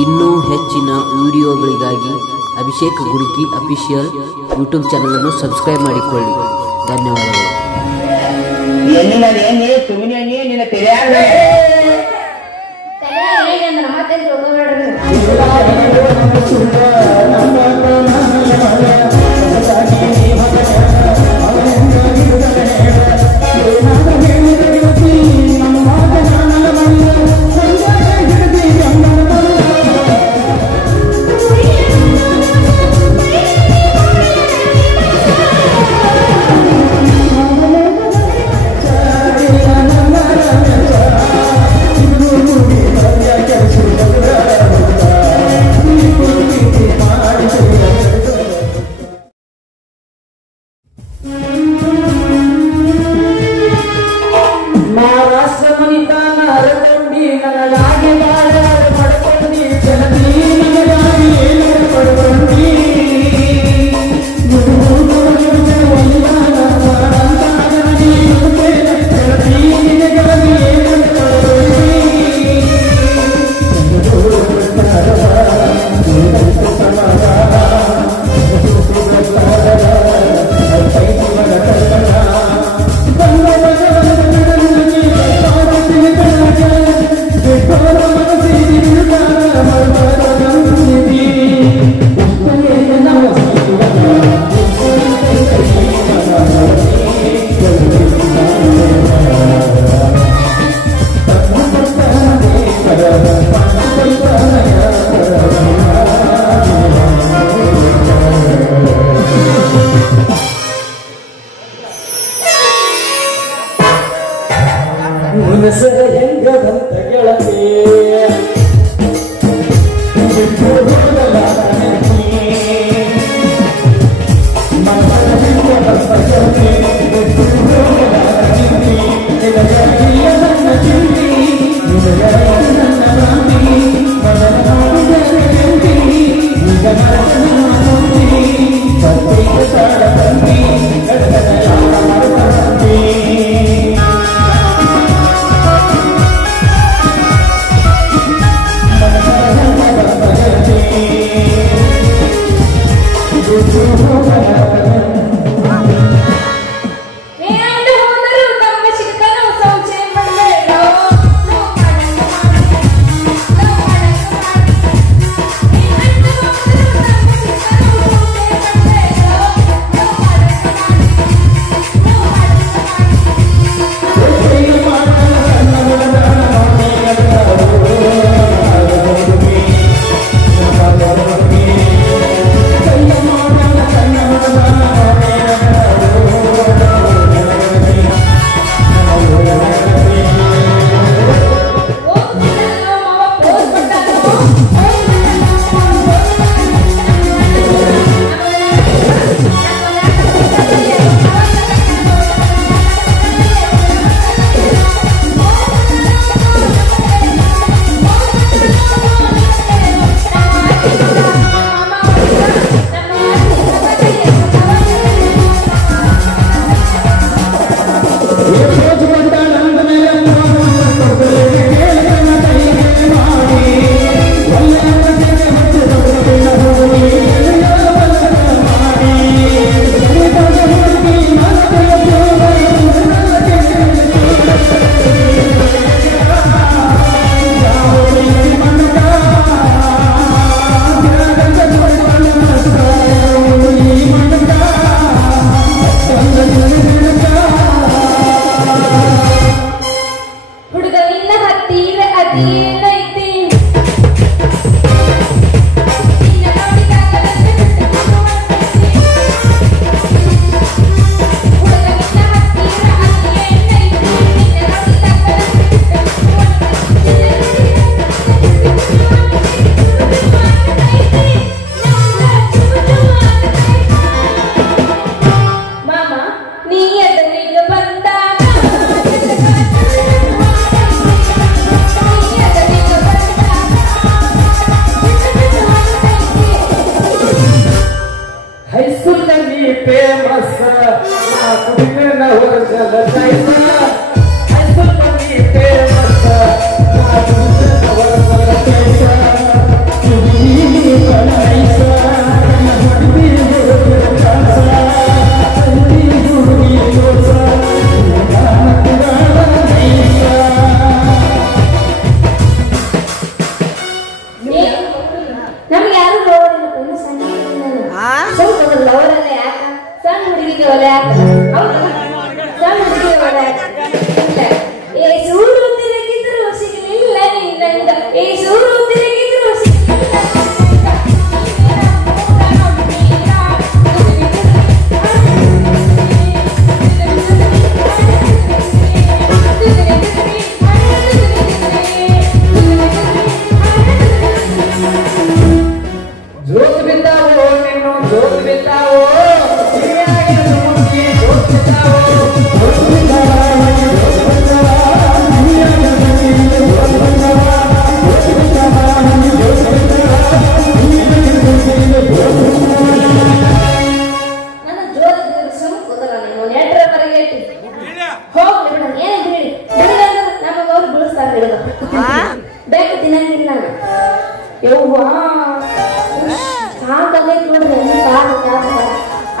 ಇನ್ನೂ ಹೆಚ್ಚಿನ ವಿಡಿಯೋಗಳಿಗಾಗಿ ಅಭಿಷೇಕ್ ಗುರುಕಿ ಅಫಿಷಿಯಲ್ ಯೂಟ್ಯೂಬ್ ಚಾನಲ್ ಅನ್ನು ಸಬ್ಸ್ಕ್ರೈಬ್ ಮಾಡಿಕೊಳ್ಳಿ. ಧನ್ಯವಾದಗಳು.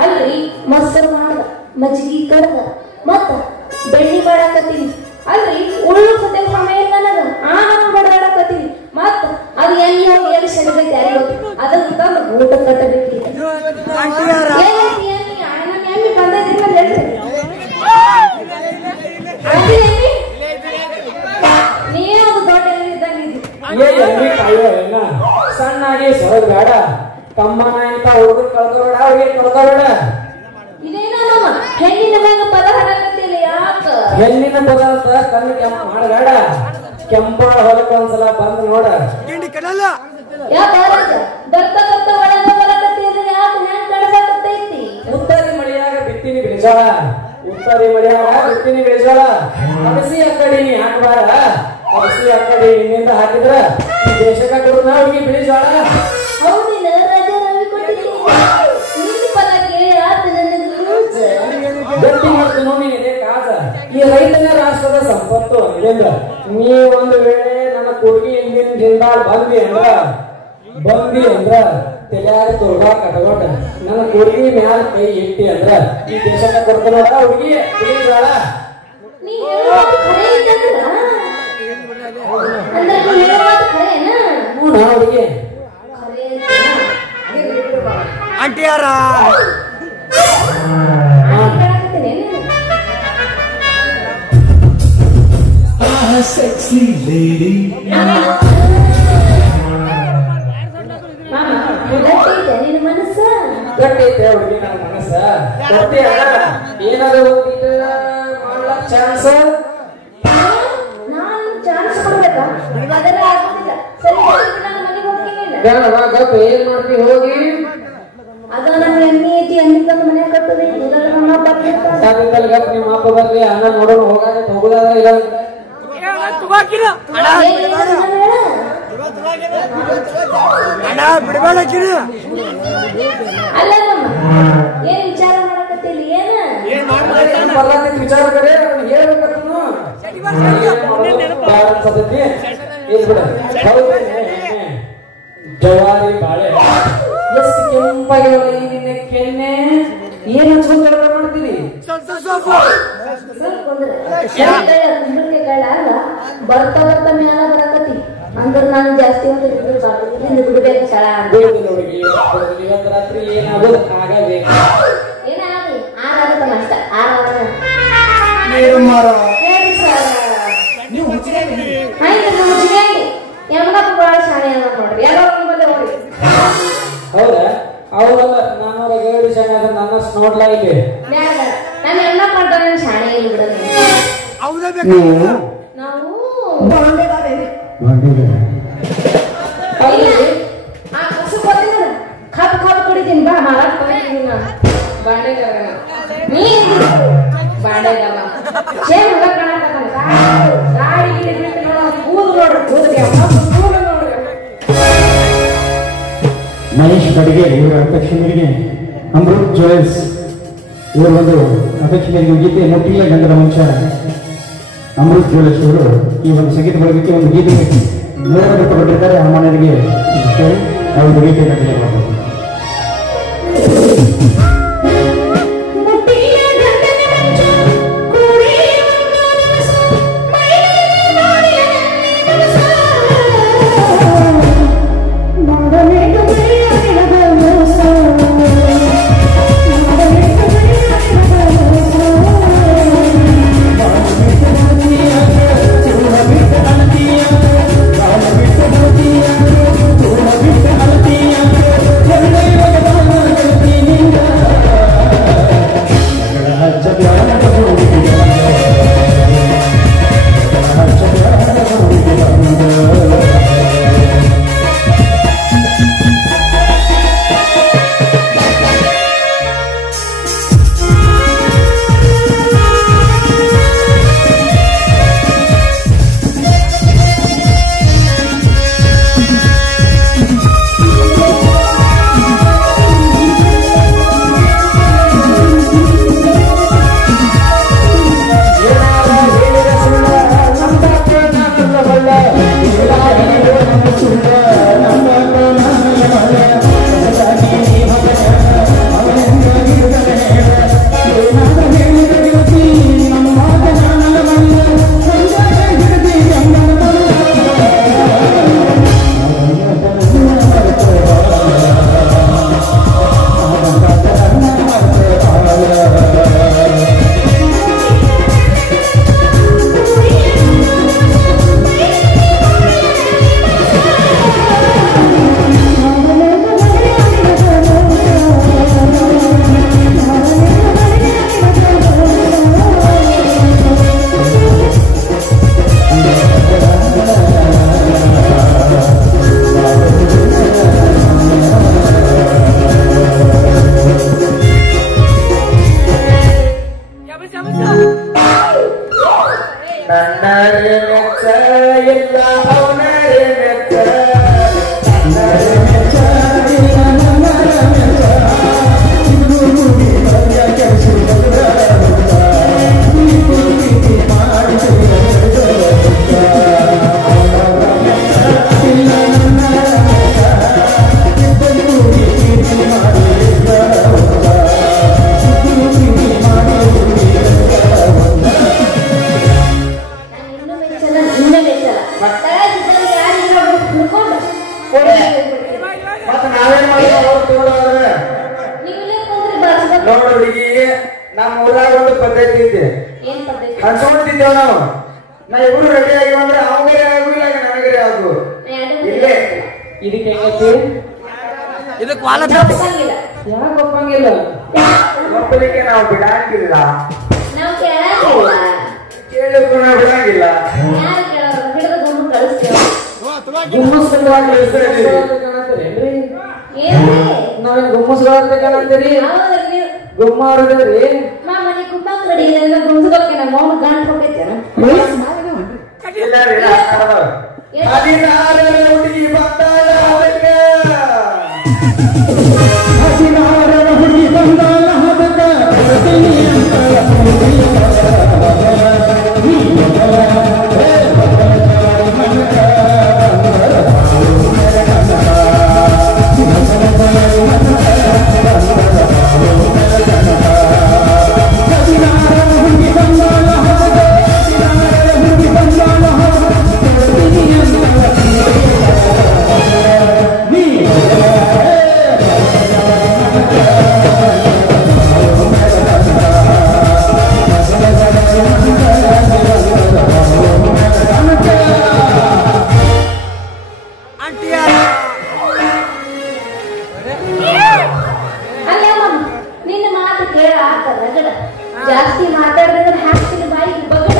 ಅಲ್ರಿ ಮೊಸರು ಮಾಡ್ದ ಮಜ್ಜಿಗೆ ಕಡ್ದ ಮತ್ತ ಬೆಳ್ಳಿ ಮಾಡಾಕತ್ತೀವಿ ಅಲ್ರಿ ಉಳ್ಳು ಸತೆ ಸಮಯ ಇಲ್ಲ ನನಗ ನಾನು ಬಡಾಡಕತ್ತೀವಿ ಮತ್ತ ಅದು ಎಲ್ಲಿ ಹೋಗಿ ಎಲ್ಲಿ ಸೆಡಗೈತಿ ಯಾರಿಗೆ ಗೊತ್ತು ಅದಕ್ಕೆ ತಂದು ಊಟ ಕಟ್ಟಬೇಕು ನೀನು ದೊಡ್ಡ ಸಣ್ಣಾಗಿ ಸೊರಗ ಬೇಡ ತಮ್ಮನ ಅಂತ ಹುಡುಗರು ಕಳ್ಕೋಬೇಡ ಅವ್ರಿಗೆ ಕಳ್ಕೋಬೇಡ ಇದೇನಮ್ಮ ಹೆಣ್ಣಿನ ಮ್ಯಾಗ ಪದ ಹಾಡಕತ್ತಿಲ್ಲ ಯಾಕ ಹೆಣ್ಣಿನ ಪದಾರ್ಥ ಕಣ್ಣು ಕೆಂಪು ಮಾಡಬೇಡ ಕೆಂಪಾಳ ಹೊಲಕ್ಕೆ ಒಂದ್ಸಲ ಬಂದು ನೋಡ ಯಾಕ ಬರ್ತಾ ಬರ್ತಾ ಒಳಗ ಬರಕತ್ತಿದ್ರೆ ಯಾಕ ಹೆಂಗ್ ಕಳ್ಸಾಕತ್ತೈತಿ ಉತ್ತರಿ ಮಳೆಯಾಗ ಬಿತ್ತಿನಿ ಬೆಳೆಸೋಳ ಉತ್ತರಿ ಮಳೆಯಾಗ ಬಿತ್ತಿನಿ ಬೆಳೆಸೋಳ ಅಗಸಿ ಅಕ್ಕಡಿ ನೀ ಹಾಕಬಾರ ಅಗಸಿ ಅಕ್ಕಡಿ ನಿನ್ನಿಂದ ಹಾಕಿದ್ರ ಈ ದೇಶಕ್ಕ ಕೊಡು ಅವ್ರಿಗೆ ಬೆಳೆಸೋಳ ಹೌದಿಲ್ಲ ರಾಜ ರವಿ ಕೊಟ್ಟಿದ್ದೀನಿ ನಿನ್ನ ಪದ ಕೇಳಿ ಆತ ನನಗೆ ಗಟ್ಟಿ ಮಾಡ್ತು ನೋಡಿ ಇದೇ ಕಾಜ ಈ ರೈತನ ರಾಷ್ಟ್ರದ ಸಂಪತ್ತು ಅಂದ್ರಿಂದ ನೀ ಒಂದು ವೇಳೆ ನನ್ನ ಕುಡುಗಿ ಹಿಂದಿನ ಜಿಂದಾಲ್ ಬಂದಿ ಅಂದ್ರ ತಲೆಯಾಗ ತುರ್ಬಾ ಕಟ್ಕೊಂಡ ನನ್ನ ಕುಡುಗಿ ಮ್ಯಾಲ ಕೈ ಇಟ್ಟಿ ಅಂದ್ರ ಈ ದೇಶಕ್ಕ ಕೊಡ್ತಾನ ಹುಡುಗಿ ಬೆಳೆಸೋಳ ನೀ ಹೇಳೋ ಖರೆ ಇದ್ದಲ್ಲ ಅಂದ್ರೆ ನೀ ಹೇಳೋ ಮಾತು ಖರೇನಾ ಹುಡುಗಿ ಖರೆ ಅಂಟಿಯಾರ sexy lady ನಿನ್ನ ಮನಸ್ಸ ಗಟ್ಟೈತೆ ಹುಡುಗಿ ನನ್ನ ಮನಸ್ಸ ಗಟ್ಟಿ ಏನಾದ್ರು ಮಾಡ್ಲಕ್ ಚಾನ್ಸ್ ನಾನು ಚಾನ್ಸ್ ಕೊಡ್ಬೇಕಾ ಅದೆಲ್ಲ ಆಗೋದಿಲ್ಲ ಸರಿ ನಾನು ಮನೆಗೆ ಹೋಗ್ತೀನಿ ಗಪ್ಪ ಏನ್ ಮಾಡ್ತಿ ಹೋಗಿ ಅದ ನನ್ನ ಎಮ್ಮೆ ಐತಿ ಎಮ್ಮೆ ತಂದು ಮನೆ ಕಟ್ಟೋದು ಇದೆಲ್ಲ ನಮ್ಮ ಬರ್ಲಿಕ್ಕ ಸಾಕಿಂದಲ್ ಗಪ್ಪ ನಿಮ್ಮ ಅಪ್ಪ ಬರ್ಲಿ ಅಣ್ಣ ನೋಡೋಣ ಹೋಗೋದ ಇಲ್ಲ ಬಿಡಬೇಡ ಅಲ್ಲ ಏನ್ ವಿಚಾರ ಮಾಡಕತ್ತಿಲ್ಲ ಏನ ಬರ್ಲಾತಿದ್ ವಿಚಾರ ಕರೆ ಹೇಳ್ಬೇಕಂತ ಜವಾರಿ ಬಾಳೆ ಎಷ್ಟು ಕೆಂಪಾಗಿರಲ್ಲ ಈ ನಿನ್ನ ಕೆನ್ನೆ ಏನ್ ಹಚ್ಕೊಂಡ್ ಮಾಡ್ತೀರಿ ಬರ್ತಾ ಬರ್ತಾ ಮ್ಯಾಲ ಬರಕತಿ ಅಂದ್ರ ನಾನು ಜಾಸ್ತಿ ಬಿಡ್ಬೇಕು ಸ್ಥಳ ಇವತ್ತು ರಾತ್ರಿ ಏನಾಗೋದು ಆಗಬೇಕು ಏನಾಗಲಿ ಆರಾಗತ್ತ ಮಸ್ತ ಆರಾಗ ನೀವು ಹುಚ್ಚಿಗೆ ಯಮನಪ್ಪ ಬಾಳ ಶಾಣೆ ಅದ ನೋಡ್ರಿ ಎಲ್ಲರೂ ಬಂದೆ ಹೋಗ್ರಿ ಹೌದಾ ಹೌದಲ್ಲ ನಾನು ಹೇಳಿ ಶಾಣೆ ಅದ ನನ್ನ ನೋಡ್ಲಾ ಇಲ್ಲಿ ನಾನು ಎಲ್ಲ ಮಾಡ್ತಾನೆ ಶಾಣೆ ಇಲ್ಲಿ ಬಿಡೋದು ನಾವು ಆ ಕಸು ಕೊಡ್ತೀನಿ ಖಾಪ್ ಖಾಪ್ ಕುಡಿತೀನಿ ಬಾ ಮಾರಾಟ ಕೊಡ್ತೀನಿ ನಾನು ಬಾಂಡೆಗಾರ ನೀ ಬಾಂಡೆಗಾರ ಚೇನ್ ಹೊರ ಕಾಣಕತ್ತಾನ ಗಾಡಿ ಗಿಡಿ ಬಿಟ್ಟು ನೋಡ ಕೂದು ನೋಡ್ರಿ ಕೂದು ನೋಡ್ರಿ ಮಹೇಶ್ ಕಡೆಗೆ ಇವರ ಅಧ್ಯಕ್ಷರಿಗೆ ಅಮೃತ್ ಜ್ಯುವೆಲ್ಸ್ ಇವರು ಒಂದು ಅಧ್ಯಕ್ಷರಿಗೆ ಗೀತೆ ಮುಟ್ಟಿಲ್ಲ ಗಂಗರ ವಂಶ ಅಮೃತ್ ಜ್ಯುವೆಲ್ಸ್ ಅವರು ಈ ಒಂದು ಸಂಗೀತ ಬಳಗಕ್ಕೆ ಒಂದು ಗೀತೆ ಕೊಟ್ಟಿದ್ದಾರೆ ಆ ಮನೆಯವರಿಗೆ ಅವರು ಗೀತೆ ಕಂಟಿನ್ಯೂ ಮಾಡಬಹುದು. Thank you. ಮತ್ತೆ ನಾವೇನ್ ಮಾಡಿದ್ವಿ ಅವ್ರು ತಗೊಂಡ್ರೆ ನೋಡು ಹುಡುಗಿ ನಮ್ಮ ಊರಾಗ ಒಂದು ಪದ್ಧತಿ ಐತಿ ಹಂಚ್ಕೊಂತಿದ್ದೇವ್ ನಾವು ನಾ ಇಬ್ರು ರೆಡಿ ಆಗಿವ ಅಂದ್ರೆ ಅವಗರೆ ಆಗುಲ್ಲ ನನಗರೆ ಆಗು ಇಲ್ಲೇ ಇದಕ್ಕೆ ಹೆಂಗೈತಿ ಇದಕ್ಕೆ ಯಾಕೆ ಒಪ್ಪಂಗಿಲ್ಲ ಒಪ್ಪಲಿಕ್ಕೆ ನಾವು ಬಿಡಂಗಿಲ್ಲ ಕೇಳಿದ್ರು ನಾವು ಬಿಡಂಗಿಲ್ಲ ನಾವೇನ್ ಗುಮ್ಮಸ್ಗಳಂತ ಕಾಣಂತೀರಿ ಗುಮ್ಮ ಅವ್ರದ್ರಿ ಹುಡುಗಿ ಬಂದಾಳ ಹುಡುಗಿ ಬಂದಾಳ ಜಾಸ್ತಿ ಮಾತಾಡಿದ್ರೆ ಹಾಕ್ತೀನಿ ಬಾಯಿಗೆ ಬಗಡ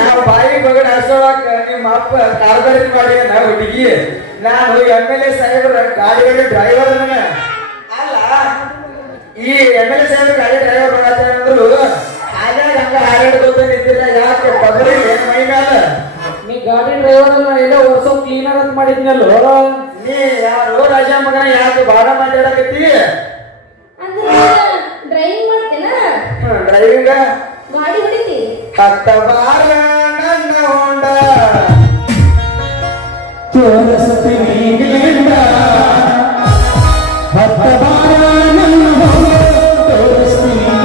ನಾವು ಬಾಯಿ ಬಗಡ ಹಸೋಳಕ ನಿಮ್ಮ ಅಪ್ಪ ಕಾರ್ಬಾರಿ ಮಾಡಿ ನಾ ಹುಡುಗಿ ನಾನು MLA ಸಾಹೇಬ್ರ ಗಾಡಿ ಡ್ರೈವರ್ ಅಲ್ಲ ಈ MLA ಸಾಹೇಬ್ರ ಗಾಡಿ ಡ್ರೈವರ್ ಮಾಡತ್ತಂದ್ರು ಹಾಗಾಗಿ ಹಂಗ ಹಾರಾಡ್ಕೋತ ನಿಂತಿಲ್ಲ ಯಾಕೆ ಬಗರಿ ಮೈ ಮ್ಯಾಲ ನೀ ಗಾಡಿ ಡ್ರೈವರ್ ಅಲ್ಲ ಎಲ್ಲ ವರ್ಷ ಕ್ಲೀನರ್ ಅಂತ ಮಾಡಿದ್ನಲ್ಲೋ ನೀ ಯಾರೋ ರಾಜ ಮಗನ ಯಾಕೆ ಬಾಡ ಮಾತಾಡಕತ್ತಿ ಡ್ರೈವಿಂಗ್ ಮಾಡ್ತೇನ ಡ್ರೈವಿಂಗ್ ಗಾಡಿ ಹೊಡಿತಿ ಹತ್ತ ಬಾರ ನನ್ನ ಹೊಂಡ ತೋರಿಸ್ತೀನಿ ಹತ್ತ ಬಾರ ನನ್ನ ಹೊಂಡ ತೋರಿಸ್ತೀನಿ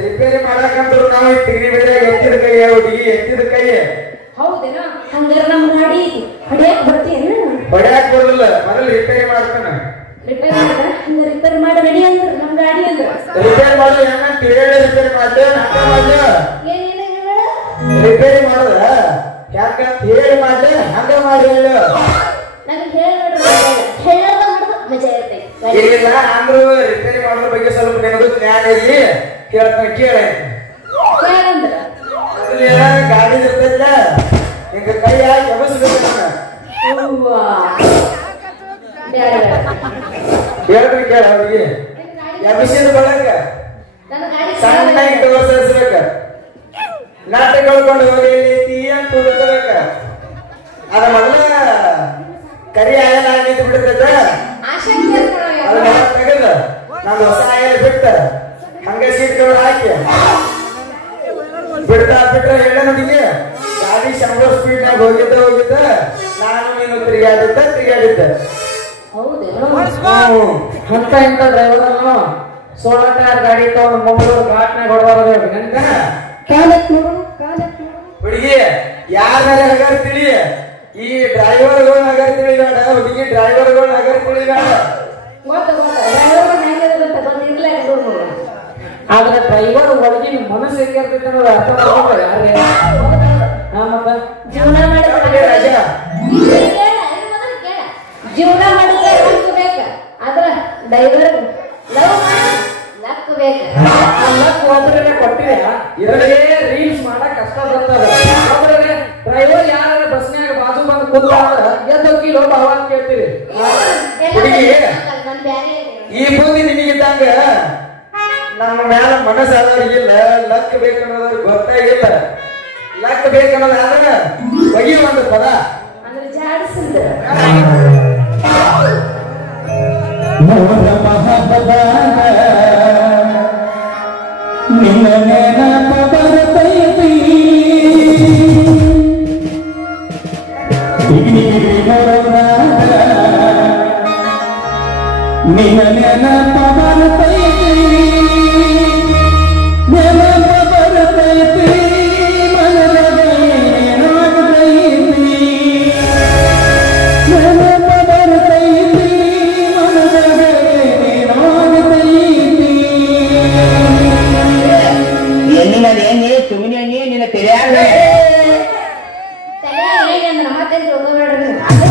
ರಿಪೇರಿ ಮಾಡಕಂದ್ರು ನಾವು ಟಿಗ್ರಿ ಬೇರೆ ಎತ್ತಿದ ಕೈ ಹುಡುಗಿ ಎತ್ತಿದ ಕೈ ಹೌದೇನಾ ಹಂಗಾರ ನಮ್ ಗಾಡಿ ಹೊಡ್ಯಾಕ್ ಬರ್ತೀಯನ ಹೊಡ್ಯಾಕ್ ಬರಲ್ಲ ಮೊದಲು ರಿಪೇರಿ ಮಾಡ್ತಾನ ರಿಪೇರಿ ಮಾಡ್ದ ಹಂಗ ರಿಪೇರಿ ಮಾಡಿ ರೆಡಿ ಅಂದ್ರ ನಮ್ ಗಾಡಿ ಅಂದ್ರ ರಿಪೇರಿ ಮಾಡೋದು ಹೆಂಗಂತ ಹೇಳಿ ರಿಪೇರಿ ಮಾಡ್ತೇವೆ ಹಂಗ ಮಾಡ್ದ ರಿಪೇರಿ ಮಾಡೋದ ಯಾಕಂತ ಹೇಳಿ ಮಾಡ್ದೆ ಹಂಗ ಮಾಡಿ ಹೇಳು ನನಗೆ ಹೇಳಿ ಹೇಳೋದ ಮಾಡೋದು ಮಜಾ ಇರ್ತೈತಿ ಇಲ್ಲ ಅಂದ್ರು ರಿಪೇರಿ ಮಾಡೋದ್ರ ಬಗ್ಗೆ ಸ್ವಲ್ಪ ನಿನಗೂ ಜ್ಞಾನ ಇರ್ಲಿ ಕೇಳ್ತಾನೆ ಕೇಳ ಏನಂದ್ರ ಗಾಡಿ ಇರ್ತೈಲ್ಲ ಹಿಂಗ ಕೈ ಹಾಕಿ ಎಬಸ್ಬೇಕು ಹೇಳ್ರಿ ಕೇಳ ಅವ್ರಿಗೆ ಎಬಿಸಿದ ಬಳಕ ಸಣ್ಣಾಗಿ ತೋರಿಸ್ಬೇಕ ನಾಟಕ ಕಳ್ಕೊಂಡು ಹೋಗಿ ಅಂತ ಕೂಡ್ಬೇಕ ಅದ ಮೊದಲ ಕರಿ ಆಯಲ್ ಆಗಿದ್ದು ಬಿಡ್ತೈತ ಅದನ್ನ ತೆಗೆದ ನಮ್ದು ಹೊಸ ಆಯಲ್ ಬಿಟ್ಟ ಹಂಗ ಸೀಟ್ಗಳು ಹಾಕಿ ಬಿಡ್ತಾ ಬಿಟ್ರೆ ಹೇಳ ನಮಗೆ ಗಾಡಿ 100 ಸ್ಪೀಡ್ನಾಗ ಹೋಗಿದ್ದ ನಾನು ನೀನು ತಿರುಗಾಡಿದ್ದ ಅಂತ ಇಂತ ಡ್ರೈವರ್ ಸೋಳಟ ಗಾಡಿ ತಗೊಂಡು ಮಂಗಳೂರು ಘಾಟ್ನಾಗ ಹೊಡೆದ ಹುಡುಗಿ ಯಾರ ಮೇಲೆ ಹಗರ ತಿಳಿ ಈ ಡ್ರೈವರ್ಗಳು ಹಗರ ತಿಳಿಬೇಡ ಹುಡುಗಿ ಡ್ರೈವರ್ಗಳು ಹಗರ ತಿಳಿಬೇಡ ಆದ್ರೆ ಡ್ರೈವರ್ ಒಳಗಿನ ಮನಸ್ಸು ಹೆಂಗಿರ್ತೈತೆ ಅನ್ನೋದು ಅರ್ಥ ಮಾಡ್ಕೊಂಡ್ರೆ ಮತ್ತ ಜೀವನ ಜೀವನ ಮಾಡಿದ್ರೆ ಬೇಕ ಆದ್ರ ಡ್ರೈವರ್ ಲಕ್ ಬೇಕ ಲಕ್ ಒಬ್ಬರಿಗೆ ಕೊಟ್ಟಿದೆ ಇದರಲ್ಲಿ ರೀಲ್ಸ್ ಮಾಡಕ್ ಕಷ್ಟ ಬರ್ತದೆ ಒಬ್ಬರಿಗೆ ಡ್ರೈವರ್ ಯಾರ ಬಸ್ನ್ಯಾಗ ಬಾಜು ಬಂದು ಕೂತ್ಕೊಂಡ್ರ ಎದ್ದೋಗಿ ಲೋಟ ಅವಾಗ ಕೇಳ್ತೀರಿ ಈ ಬುದ್ಧಿ ನಿಮಗಿದ್ದಂಗ ನಮ್ಮ ಮ್ಯಾಲ ಮನಸ್ಸಾದವ್ರಿಗಿಲ್ಲ ಲಕ್ ಬೇಕನ್ನೋದವ್ರಿಗೆ ಗೊತ್ತಾಗಿಲ್ಲ ಲಕ್ ಬೇಕನ್ನೋದಾದ್ರೆ ಬಗೆ ಒಂದು ಪದ ಅಂದ್ರೆ ಜಾಡಿಸಿದ ಮೋರ ಮಹಬದ ನಿನ್ನ ನೆನಪ ಬರ್ತೈತಿ ನಿನ್ನ ನೆನಪ ಬರ್ತೈತಿ ನೆನಪ ಬರ್ತೈತಿ ಮನದಾಗ ಏನಾಗತೈತಿ ನೆನಪ ಬರ್ತೈತಿ ಮನದಾಗ ಏನಾಗತೈತಿ ಎಣ್ಣಿನ ಎಣ್ಣೆ ಸುಮ್ಮನೆ ಎಣ್ಣೆ ನಿನ್ನ ತಿಳಿಯಾಗ ತಲೆ ಏನ್ ಮತ್ತೇನ್ ತಿಳ್ಕೊಬೇಡ್ರಿ ಅದೇ